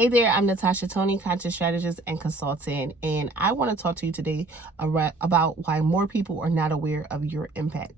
Hey there, I'm Natasha Tony, content strategist and consultant, and I want to talk to you today about why more people are not aware of your impact.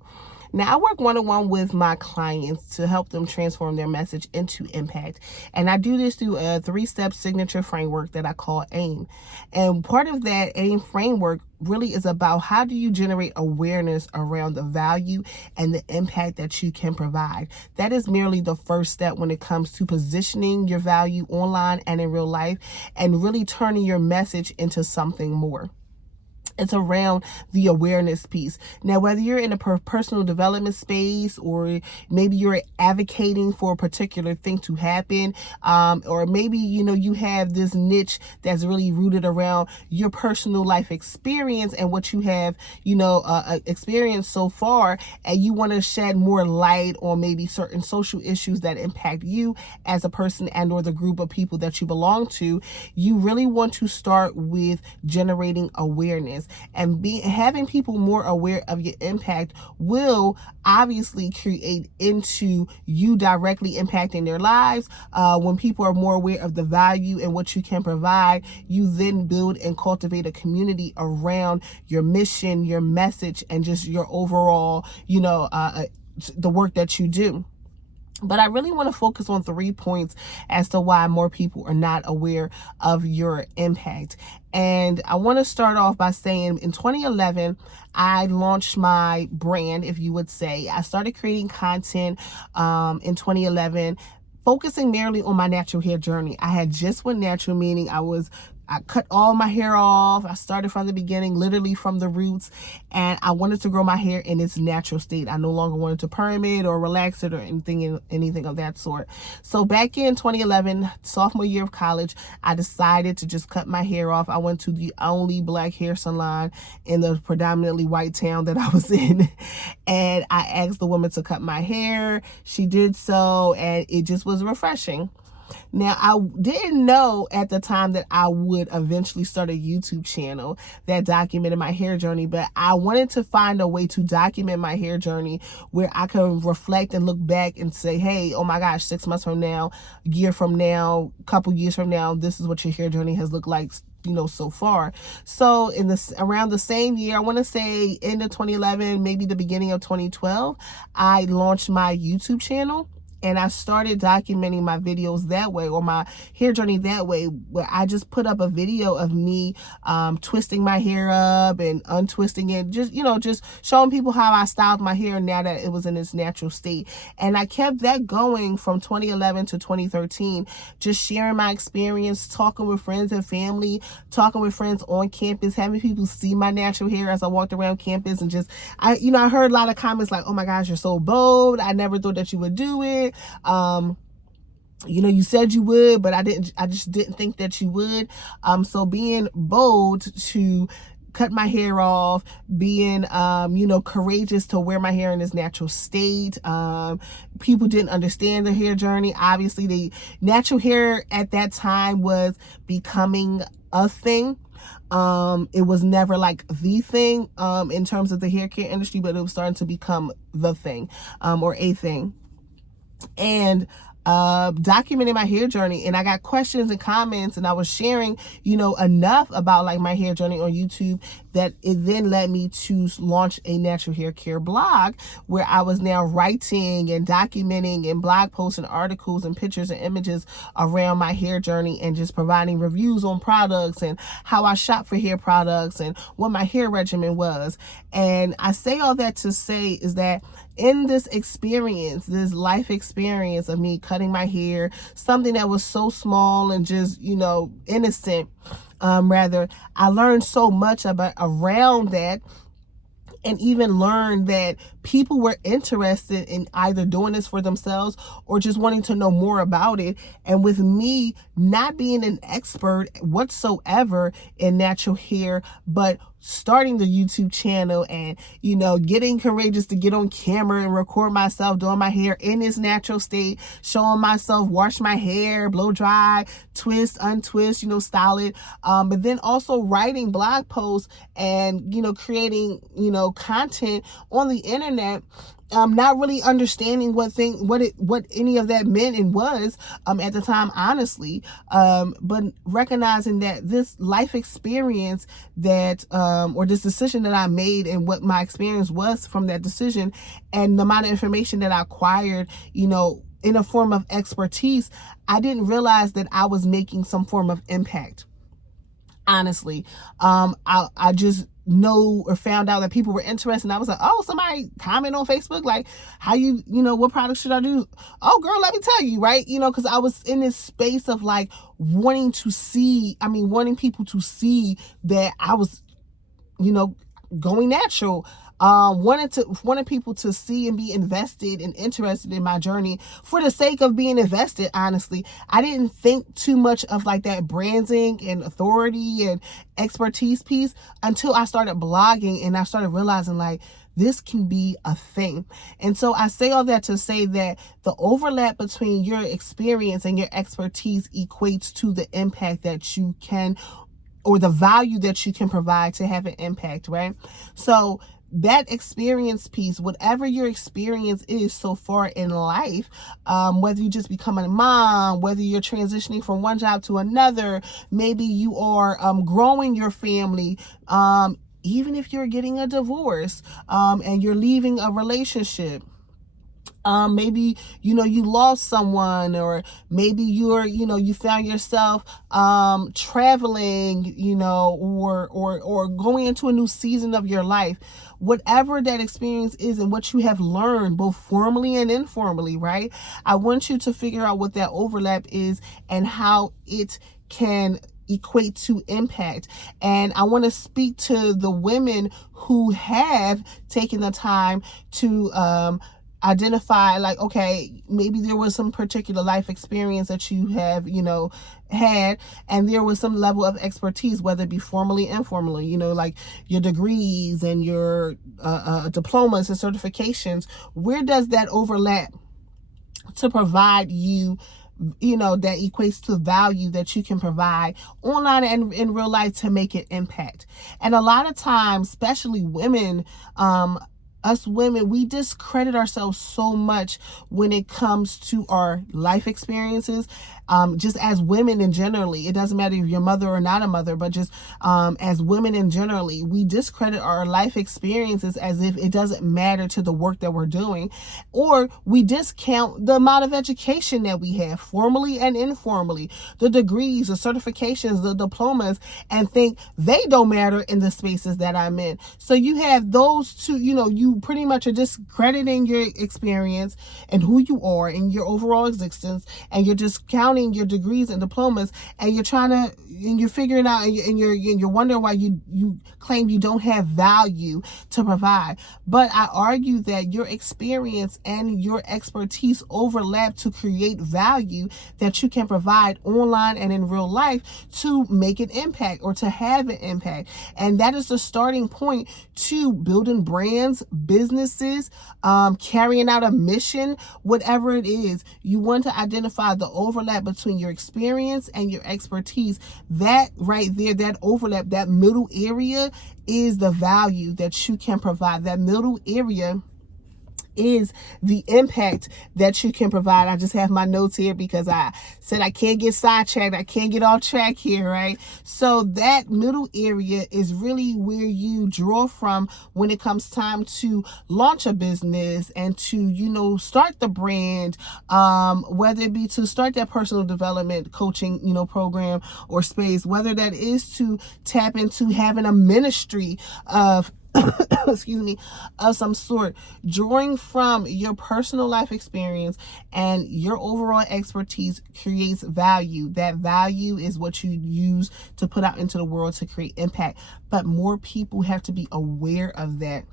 Now, I work one-on-one with my clients to help them transform their message into impact. And I do this through a 3-step signature framework that I call AIM. And part of that AIM framework really is about how do you generate awareness around the value and the impact that you can provide. That is merely the first step when it comes to positioning your value online and in real life and really turning your message into something more. It's around the awareness piece. Now, whether you're in a personal development space or maybe you're advocating for a particular thing to happen, or maybe, you have this niche that's really rooted around your personal life experience and what you have, experienced so far, and you want to shed more light on maybe certain social issues that impact you as a person and or the group of people that you belong to, you really want to start with generating awareness. And having people more aware of your impact will obviously create into you directly impacting their lives. When people are more aware of the value and what you can provide, you then build and cultivate a community around your mission, your message, and just your overall, the work that you do. But I really want to focus on 3 points as to why more people are not aware of your impact. And I want to start off by saying in 2011, I launched my brand, if you would say. I started creating content in 2011, focusing merely on my natural hair journey. I had just went natural, meaning I cut all my hair off. I started from the beginning, literally from the roots, and I wanted to grow my hair in its natural state. I no longer wanted to perm it or relax it or anything of that sort. So back in 2011, sophomore year of college, I decided to just cut my hair off. I went to the only black hair salon in the predominantly white town that I was in, and I asked the woman to cut my hair. She did so, and it just was refreshing. Now, I didn't know at the time that I would eventually start a YouTube channel that documented my hair journey, but I wanted to find a way to document my hair journey where I can reflect and look back and say, hey, oh my gosh, 6 months from now, a year from now, a couple years from now, this is what your hair journey has looked like, so far. So around the same year, I want to say end of 2011, maybe the beginning of 2012, I launched my YouTube channel. And I started documenting my videos that way, or my hair journey that way, where I just put up a video of me twisting my hair up and untwisting it, just showing people how I styled my hair now that it was in its natural state. And I kept that going from 2011 to 2013, just sharing my experience, talking with friends and family, talking with friends on campus, having people see my natural hair as I walked around campus, and I heard a lot of comments like, oh my gosh, you're so bold. I never thought that you would do it. You said you would, but I just didn't think that you would. So being bold to cut my hair off, being, courageous to wear my hair in its natural state. People didn't understand the hair journey. Obviously, the natural hair at that time was becoming a thing. It was never like the thing, in terms of the hair care industry, but it was starting to become the thing, or a thing. And documenting my hair journey, and I got questions and comments, and I was sharing enough about like my hair journey on YouTube that it then led me to launch a natural hair care blog, where I was now writing and documenting and blog posts and articles and pictures and images around my hair journey, and just providing reviews on products and how I shop for hair products and what my hair regimen was. And I say all that to say is that in this experience, this life experience of me cutting my hair, something that was so small and just, innocent, I learned so much around that, and even learned that people were interested in either doing this for themselves or just wanting to know more about it. And with me not being an expert whatsoever in natural hair, but starting the YouTube channel and, getting courageous to get on camera and record myself doing my hair in its natural state, showing myself wash my hair, blow dry, twist, untwist, style it. But then also writing blog posts and, creating, content on the internet not really understanding what any of that meant and was at the time, honestly. But recognizing that this life experience that or this decision that I made and what my experience was from that decision and the amount of information that I acquired, in a form of expertise, I didn't realize that I was making some form of impact. Honestly, I just know or found out that people were interested, and I was like, oh, somebody comment on Facebook like, how what product should I do? Oh girl, let me tell you, right? Because I was in this space of like wanting people to see that I was going natural. Wanted people to see and be invested and interested in my journey for the sake of being invested. Honestly, I didn't think too much of like that branding and authority and expertise piece until I started blogging and I started realizing like this can be a thing. And so I say all that to say that the overlap between your experience and your expertise equates to the impact that you can, or the value that you can provide to have an impact, right? So that experience piece, whatever your experience is so far in life, whether you just becoming a mom, whether you're transitioning from one job to another, maybe you are growing your family, even if you're getting a divorce and you're leaving a relationship. Maybe you lost someone, or maybe you found yourself traveling, or going into a new season of your life. Whatever that experience is and what you have learned both formally and informally, right? I want you to figure out what that overlap is and how it can equate to impact. And I want to speak to the women who have taken the time to identify, like, okay, maybe there was some particular life experience that you have, had, and there was some level of expertise, whether it be formally, informally, like your degrees and your diplomas and certifications. Where does that overlap to provide you, that equates to value that you can provide online and in real life to make an impact? And a lot of times, especially women, us women, we discredit ourselves so much when it comes to our life experiences. Just as women in generally, it doesn't matter if you're a mother or not a mother, but just as women in generally, we discredit our life experiences as if it doesn't matter to the work that we're doing, or we discount the amount of education that we have, formally and informally, the degrees, the certifications, the diplomas, and think they don't matter in the spaces that I'm in. So you have those two, you pretty much are discrediting your experience and who you are and your overall existence, and you're discounting your degrees and diplomas, and you're figuring out, and you're wondering why you claim you don't have value to provide. But I argue that your experience and your expertise overlap to create value that you can provide online and in real life to make an impact or to have an impact. And that is the starting point to building brands, businesses, carrying out a mission, whatever it is. You want to identify the overlap between your experience and your expertise. That right there, that overlap, that middle area is the value that you can provide. That middle area is the impact that you can provide. I just have my notes here because I said I can't get sidetracked. I can't get off track here, right? So that middle area is really where you draw from when it comes time to launch a business and to, start the brand, whether it be to start that personal development coaching, program or space, whether that is to tap into having a ministry of excuse me, of some sort, drawing from your personal life experience and your overall expertise creates value. That value is what you use to put out into the world to create impact. But more people have to be aware of that.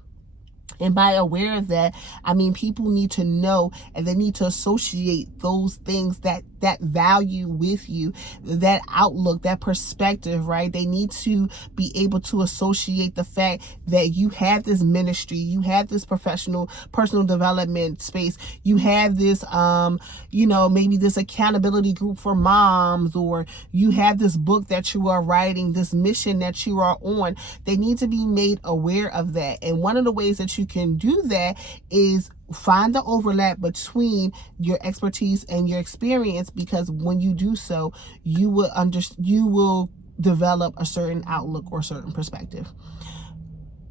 And by aware of that, I mean people need to know and they need to associate those things, that value with you, that outlook, that perspective, right? They need to be able to associate the fact that you have this ministry, you have this professional, personal development space, you have this, maybe this accountability group for moms, or you have this book that you are writing, this mission that you are on. They need to be made aware of that. And one of the ways that you can do that is find the overlap between your expertise and your experience, because when you do so, you will develop a certain outlook or certain perspective.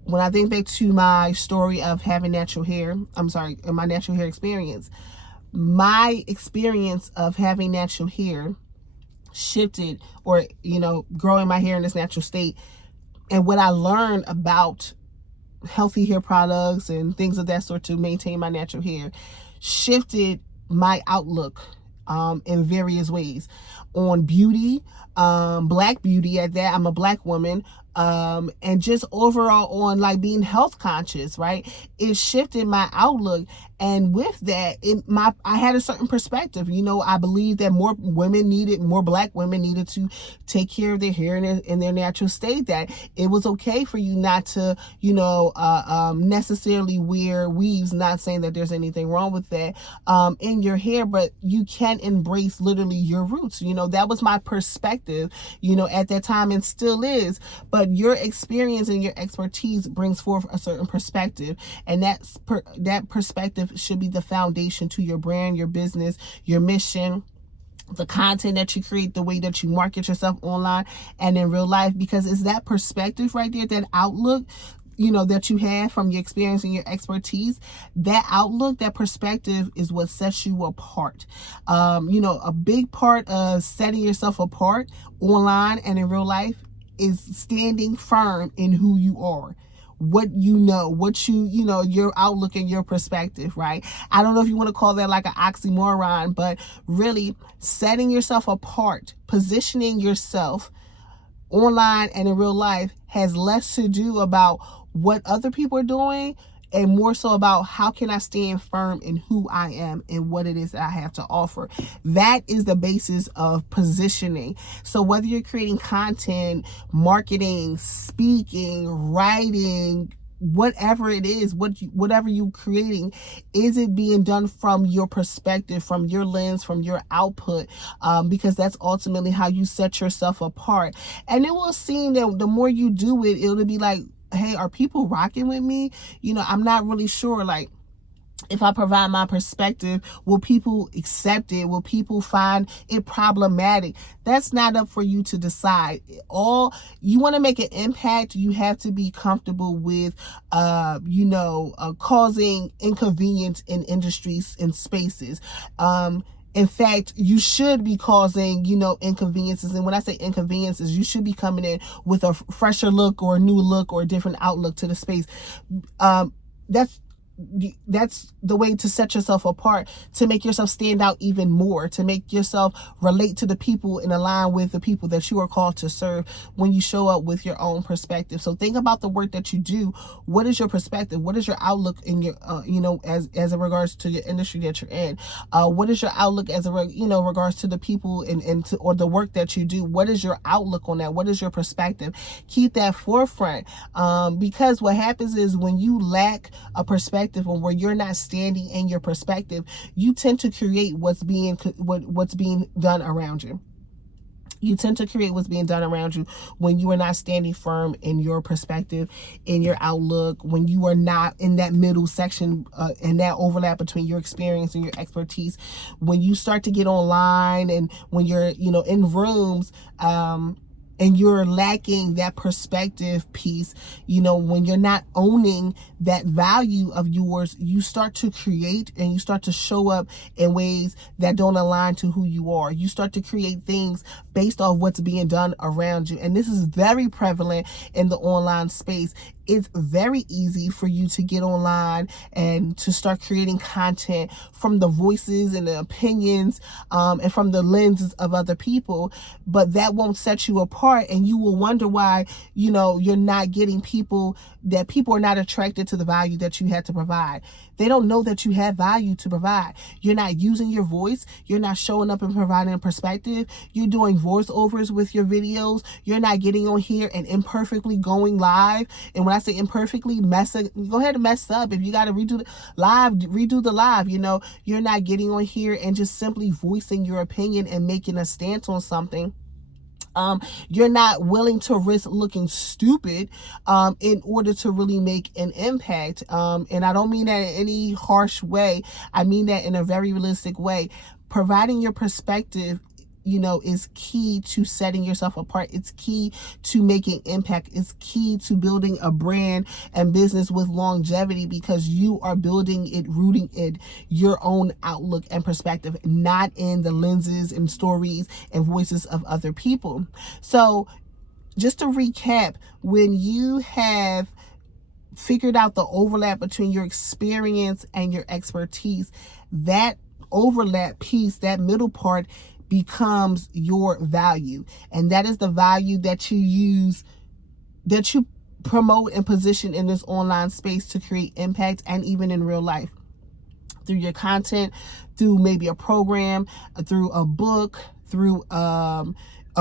When I think back to my story of having natural hair, my natural hair experience, my experience of having natural hair shifted, or growing my hair in this natural state, and what I learned about healthy hair products and things of that sort to maintain my natural hair shifted my outlook in various ways on beauty, black beauty at that. I'm a black woman, and just overall on like being health conscious, right? It shifted my outlook. And with that, I had a certain perspective. I believe that more black women needed to take care of their hair in their natural state, that it was okay for you not to, necessarily wear weaves, not saying that there's anything wrong with that, in your hair, but you can embrace literally your roots. That was my perspective, at that time, and still is. But your experience and your expertise brings forth a certain perspective, and that perspective should be the foundation to your brand, your business, your mission, the content that you create, the way that you market yourself online and in real life, because it's that perspective right there, that outlook, that you have from your experience and your expertise. That outlook, that perspective is what sets you apart. A big part of setting yourself apart online and in real life is standing firm in who you are, what your outlook and your perspective, right? I don't know if you want to call that like an oxymoron, but really setting yourself apart, positioning yourself online and in real life has less to do about what other people are doing and more so about how can I stand firm in who I am and what it is that I have to offer. That is the basis of positioning. So whether you're creating content, marketing, speaking, writing, whatever it is, whatever you're creating, is it being done from your perspective, from your lens, from your output? Because that's ultimately how you set yourself apart. And it will seem that the more you do it, it'll be like, hey, are people rocking with me? I'm not really sure. Like, if I provide my perspective, will people accept it? Will people find it problematic? That's not up for you to decide. All you want to make an impact, you have to be comfortable with, causing inconvenience in industries and spaces. In fact, you should be causing, inconveniences. And when I say inconveniences, you should be coming in with a fresher look or a new look or a different outlook to the space. That's the way to set yourself apart, to make yourself stand out even more, to make yourself relate to the people and align with the people that you are called to serve when you show up with your own perspective. So think about the work that you do. What is your perspective? What is your outlook in your, as it regards to your industry that you're in? What is your outlook as regards to the people or the work that you do? What is your outlook on that? What is your perspective? Keep that forefront, because what happens is when you lack a perspective, and where you're not standing in your perspective, you tend to create what's being done around you. You tend to create what's being done around you when you are not standing firm in your perspective, in your outlook, when you are not in that middle section, in that overlap between your experience and your expertise. When you start to get online and when you're, in rooms, and you're lacking that perspective piece, when you're not owning that value of yours, you start to create and you start to show up in ways that don't align to who you are. You start to create things based off what's being done around you. And this is very prevalent in the online space. It's very easy for you to get online and to start creating content from the voices and the opinions, and from the lenses of other people, but that won't set you apart, and you will wonder why, you're not getting people are not attracted to the value that you had to provide. They don't know that you have value to provide. You're not using your voice. You're not showing up and providing a perspective. You're doing voiceovers with your videos. You're not getting on here and imperfectly going live. And when I say imperfectly, go ahead and mess up. If you got to redo the live. You're not getting on here and just simply voicing your opinion and making a stance on something. You're not willing to risk looking stupid in order to really make an impact. And I don't mean that in any harsh way. I mean that in a very realistic way. Providing your perspective, is key to setting yourself apart. It's key to making impact. It's key to building a brand and business with longevity, because you are building it, rooting in your own outlook and perspective, not in the lenses and stories and voices of other people. So just to recap, when you have figured out the overlap between your experience and your expertise, that overlap piece, that middle part, becomes your value. And that is the value that you use, that you promote and position in this online space to create impact, and even in real life, through your content, through maybe a program, through a book, through a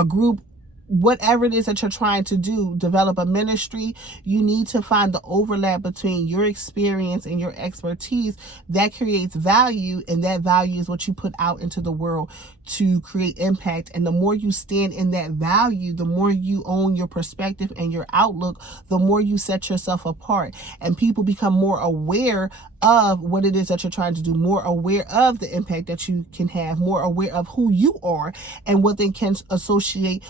group. Whatever it is that you're trying to do, develop a ministry, you need to find the overlap between your experience and your expertise. That creates value, and that value is what you put out into the world to create impact. And the more you stand in that value, the more you own your perspective and your outlook, the more you set yourself apart. And people become more aware of what it is that you're trying to do, more aware of the impact that you can have, more aware of who you are and what they can associate